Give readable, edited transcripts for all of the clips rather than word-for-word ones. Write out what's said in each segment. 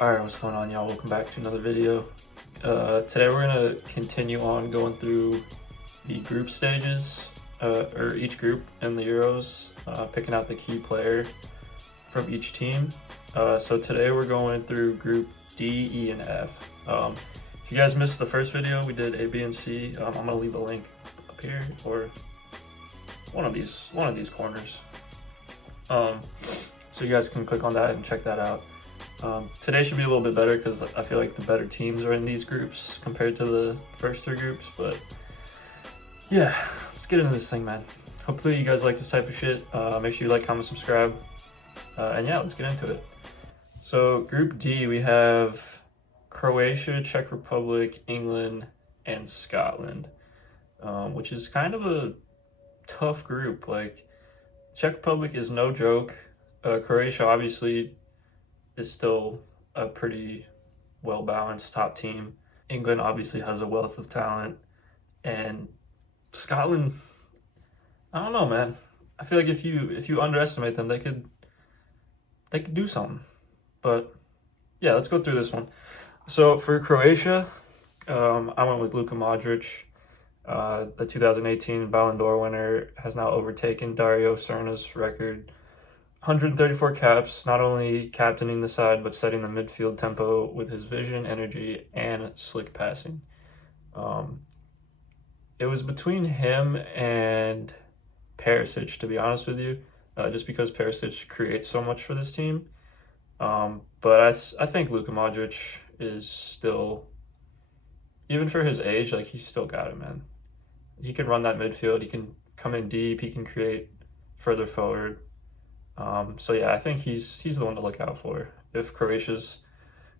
Alright, what's going on, y'all? Welcome back to another video. Today we're going to continue on going through the group stages, or each group in the Euros, picking out the key player from each team. So today we're going through group D, E, and F. If you guys missed the first video, we did A, B, and C. I'm going to leave a link up here, or one of these corners. So you guys can click on that and check that out. Today should be a little bit better because I feel like the better teams are in these groups compared to the first three groups, but yeah, let's get into this thing, man. Hopefully you guys like this type of shit. Make sure you like, comment, subscribe, and yeah, let's get into it. So Group D, we have Croatia, Czech Republic, England, and Scotland, which is kind of a tough group. Like, Czech Republic is no joke. Croatia obviously is still a pretty well-balanced top team. England obviously has a wealth of talent, and Scotland, I don't know, man. I feel like if you underestimate them, they could do something. But yeah, let's go through this one. So for Croatia, I went with Luka Modric. The 2018 Ballon d'Or winner has now overtaken Dario Srna's record. 134 caps, not only captaining the side, but setting the midfield tempo with his vision, energy, and slick passing. It was between him and Perisic, to be honest with you, just because Perisic creates so much for this team. But I think Luka Modric is still, even for his age, like, he's still got it, man. He can run that midfield, he can come in deep, he can create further forward. So yeah, I think he's the one to look out for if Croatia's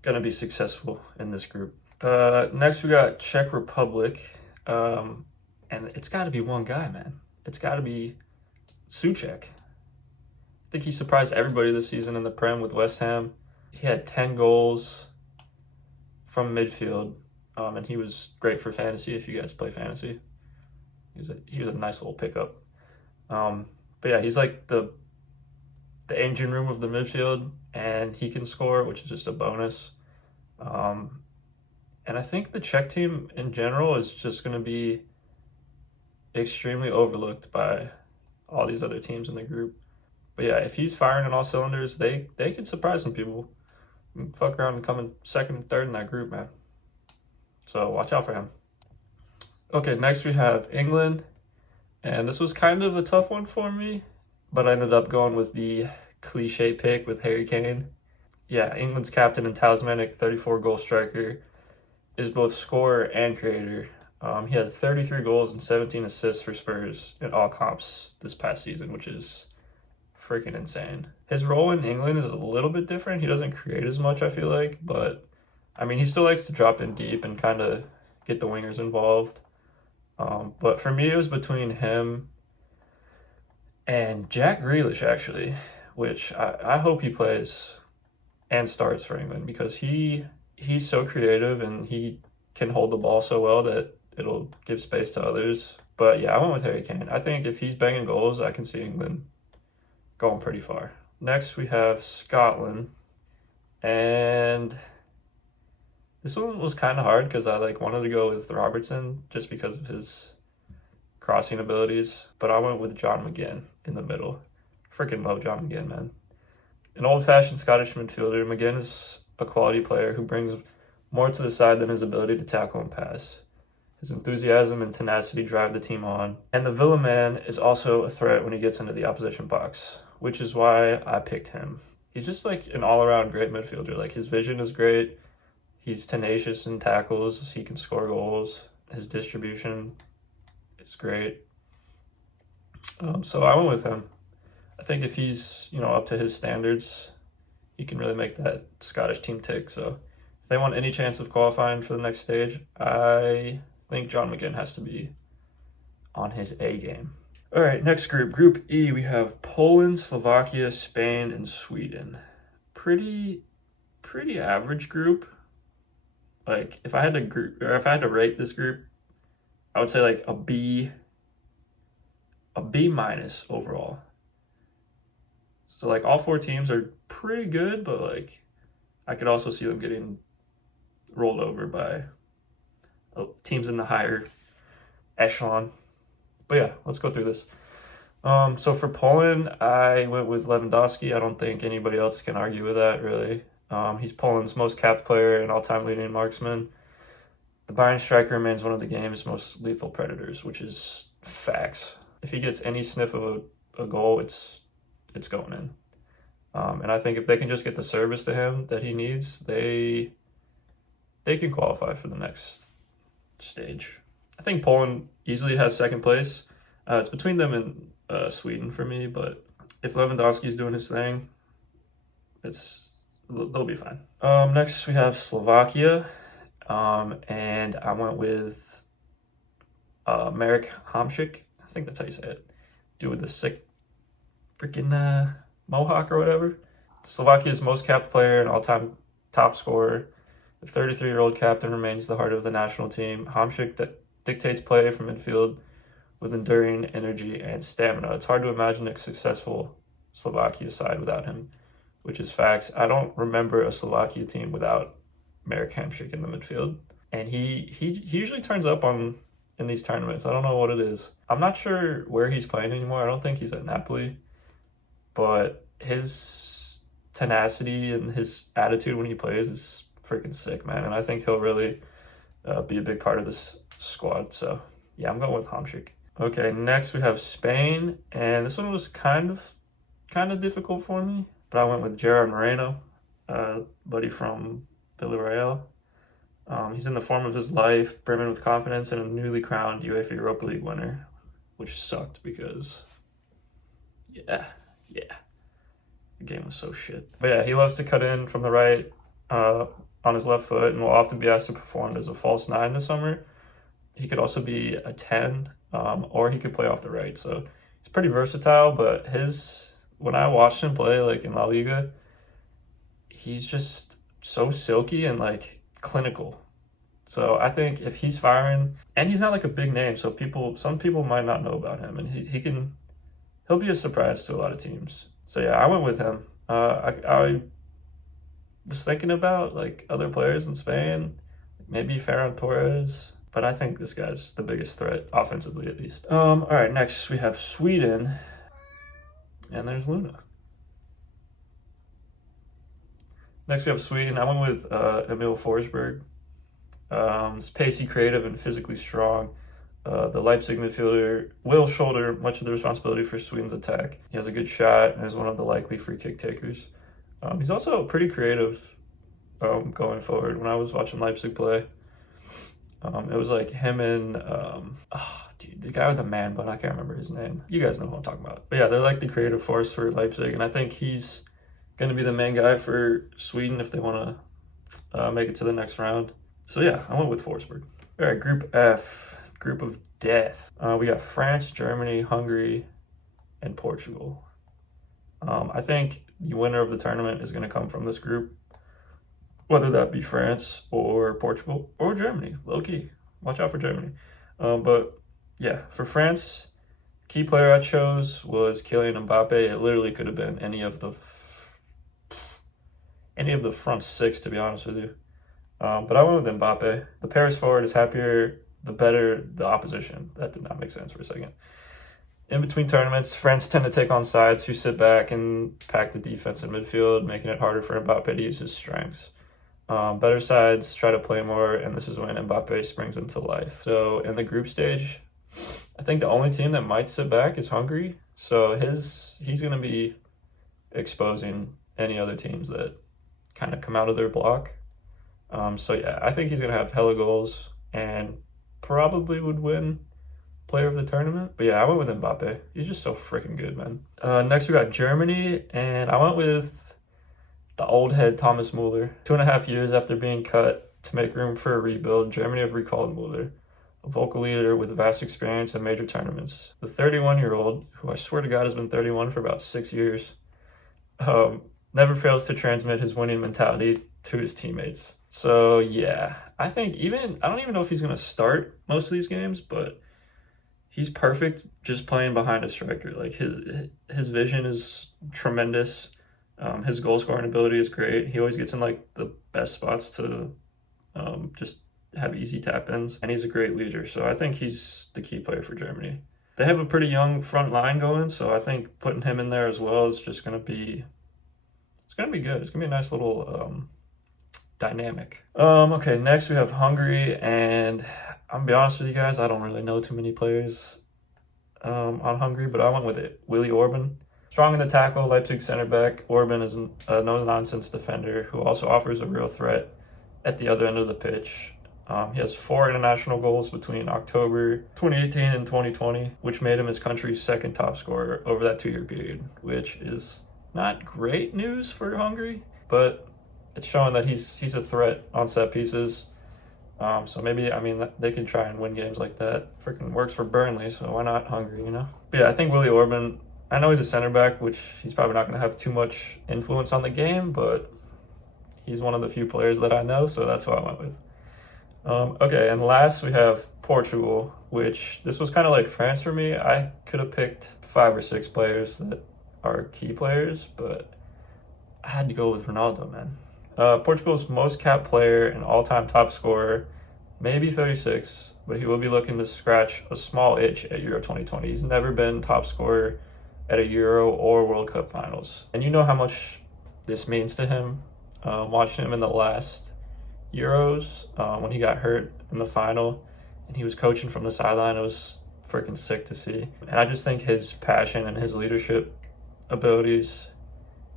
gonna be successful in this group. Next we got Czech Republic, and it's got to be one guy, man. It's got to be Souček. I think he surprised everybody this season in the Prem with West Ham. He had 10 goals from midfield, and he was great for fantasy if you guys play fantasy. He was a nice little pickup. But yeah, he's like the engine room of the midfield, and he can score, which is just a bonus. And I think the Czech team in general is just going to be extremely overlooked by all these other teams in the group. But yeah, if he's firing on all cylinders, they could surprise some people. Fuck around and come in second and third in that group, man. So watch out for him. Okay, next we have England, and this was kind of a tough one for me, but I ended up going with the cliche pick with Harry Kane. Yeah, England's captain and talismanic 34-goal striker is both scorer and creator. He had 33 goals and 17 assists for Spurs in all comps this past season, which is freaking insane. His role in England is a little bit different. He doesn't create as much, I feel like, but I mean, he still likes to drop in deep and kind of get the wingers involved. But for me, it was between him and Jack Grealish, actually, which I hope he plays and starts for England, because he's so creative and he can hold the ball so well that it'll give space to others. But yeah, I went with Harry Kane. I think if he's banging goals, I can see England going pretty far. Next, we have Scotland, and this one was kind of hard because I wanted to go with Robertson just because of his crossing abilities, but I went with John McGinn in the middle. Freaking love John McGinn, man. An old-fashioned Scottish midfielder, McGinn is a quality player who brings more to the side than his ability to tackle and pass. His enthusiasm and tenacity drive the team on, and the Villa man is also a threat when he gets into the opposition box, which is why I picked him. He's just like an all-around great midfielder. Like, his vision is great. He's tenacious in tackles. He can score goals. His distribution is great. So I went with him. I think if he's, up to his standards, he can really make that Scottish team tick. So if they want any chance of qualifying for the next stage, I think John McGinn has to be on his A game. All right, next group, Group E, we have Poland, Slovakia, Spain, and Sweden. Pretty average group. Like, if I had to rate this group, I would say like a B minus overall. So like all four teams are pretty good, but like I could also see them getting rolled over by teams in the higher echelon. But yeah, let's go through this. So for Poland, I went with Lewandowski. I don't think anybody else can argue with that, really. He's Poland's most capped player and all-time leading marksman. The Bayern striker remains one of the game's most lethal predators, which is facts. If he gets any sniff of a goal, it's going in. And I think if they can just get the service to him that he needs, they can qualify for the next stage. I think Poland easily has second place. It's between them and Sweden for me, but if Lewandowski's doing his thing, they'll be fine. Next we have Slovakia, and I went with Marek Hamšík. I think that's how you say it. Dude with the sick freaking mohawk or whatever. Slovakia's most capped player and all-time top scorer. The 33-year-old captain remains the heart of the national team. Hamšík dictates play from midfield with enduring energy and stamina. It's hard to imagine a successful Slovakia side without him, which is facts. I don't remember a Slovakia team without Marek Hamšík in the midfield. And he usually turns up in these tournaments. I don't know what it is. I'm not sure where he's playing anymore. I don't think he's at Napoli. But his tenacity and his attitude when he plays is freaking sick, man. And I think he'll really be a big part of this squad. So, yeah, I'm going with Hamšík. Okay, next we have Spain. And this one was kind of difficult for me. But I went with Gerard Moreno, buddy from Villarreal. He's in the form of his life, brimming with confidence, and a newly crowned UEFA Europa League winner, which sucked because, yeah, the game was so shit. But yeah, he loves to cut in from the right on his left foot and will often be asked to perform as a false 9 this summer. He could also be a 10, or he could play off the right. So he's pretty versatile, but when I watched him play like in La Liga, he's just so silky and like clinical. So I think if he's firing, and he's not like a big name, so some people might not know about him, and he'll be a surprise to a lot of teams. So yeah, I went with him. I was thinking about like other players in Spain, maybe Ferran Torres, but I think this guy's the biggest threat offensively at least. All right, next we have Sweden, and there's Luna. Next we have Sweden. I went with Emil Forsberg. He's pacey, creative, and physically strong. The Leipzig midfielder will shoulder much of the responsibility for Sweden's attack. He has a good shot and is one of the likely free kick takers. He's also pretty creative going forward. When I was watching Leipzig play, it was like him and the guy with the man bun. I can't remember his name. You guys know who I'm talking about. But yeah, they're like the creative force for Leipzig, and I think he's going to be the main guy for Sweden if they want to make it to the next round. So yeah, I went with Forsberg. All right, Group F, Group of Death. We got France, Germany, Hungary, and Portugal. I think the winner of the tournament is going to come from this group, whether that be France or Portugal or Germany. Low key, watch out for Germany. But yeah, for France, key player I chose was Kylian Mbappe. It literally could have been any of the front six, to be honest with you. But I went with Mbappe. The Paris forward is happier, the better the opposition. That did not make sense for a second. In between tournaments, France tend to take on sides who sit back and pack the defense in midfield, making it harder for Mbappe to use his strengths. Better sides try to play more, and this is when Mbappe springs into life. So in the group stage, I think the only team that might sit back is Hungary. So he's going to be exposing any other teams that kind of come out of their block. So yeah, I think he's going to have hella goals and probably would win player of the tournament. But yeah, I went with Mbappe. He's just so freaking good, man. Next we got Germany, and I went with the old head Thomas Müller. 2.5 years after being cut to make room for a rebuild, Germany have recalled Müller, a vocal leader with vast experience in major tournaments. The 31-year-old, who I swear to God has been 31 for about 6 years, never fails to transmit his winning mentality to his teammates. So yeah, I don't even know if he's going to start most of these games, but he's perfect just playing behind a striker. Like his vision is tremendous. His goal scoring ability is great. He always gets in like the best spots to just have easy tap ins, and he's a great leader. So I think he's the key player for Germany. They have a pretty young front line going, so I think putting him in there as well is just gonna be good. It's gonna be a nice little dynamic. Okay, next we have Hungary, and I'm gonna be honest with you guys, I don't really know too many players on Hungary, but I went with it. Willi Orban. Strong in the tackle, Leipzig center back. Orban is a no-nonsense defender who also offers a real threat at the other end of the pitch. He has 4 international goals between October 2018 and 2020, which made him his country's second top scorer over that 2-year period, which is not great news for Hungary, but it's showing that he's a threat on set pieces. So maybe, I mean, they can try and win games like that. Freaking works for Burnley, so why not Hungary, you know? But yeah, I think Willi Orban, I know he's a center back, which he's probably not going to have too much influence on the game, but he's one of the few players that I know, so that's who I went with. Okay, and last we have Portugal, which this was kind of like France for me. I could have picked 5 or 6 players that are key players, but I had to go with Ronaldo, man. Portugal's most capped player and all-time top scorer, maybe 36, but he will be looking to scratch a small itch at Euro 2020. He's never been top scorer at a Euro or World Cup finals. And you know how much this means to him. Watching him in the last Euros when he got hurt in the final and he was coaching from the sideline, it was freaking sick to see. And I just think his passion and his leadership abilities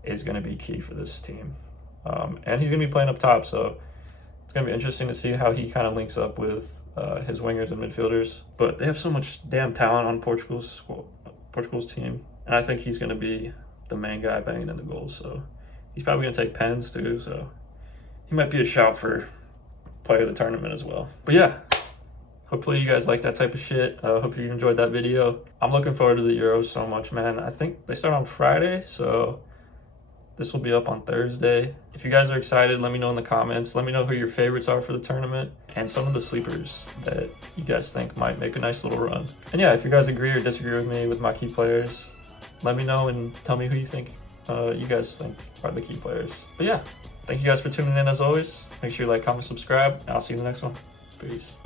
is going to be key for this team. And he's going to be playing up top, so it's going to be interesting to see how he kind of links up with his wingers and midfielders. But they have so much damn talent on Portugal's team, and I think he's going to be the main guy banging in the goals. So he's probably going to take pens too, so he might be a shout for player of the tournament as well. But yeah, hopefully you guys like that type of shit. Hope you enjoyed that video. I'm looking forward to the Euros so much, man. I think they start on Friday, so this will be up on Thursday. If you guys are excited, let me know in the comments. Let me know who your favorites are for the tournament and some of the sleepers that you guys think might make a nice little run. And yeah, if you guys agree or disagree with me with my key players, let me know and tell me who you think you guys think are the key players. But yeah, thank you guys for tuning in as always. Make sure you like, comment, subscribe, and I'll see you in the next one. Peace.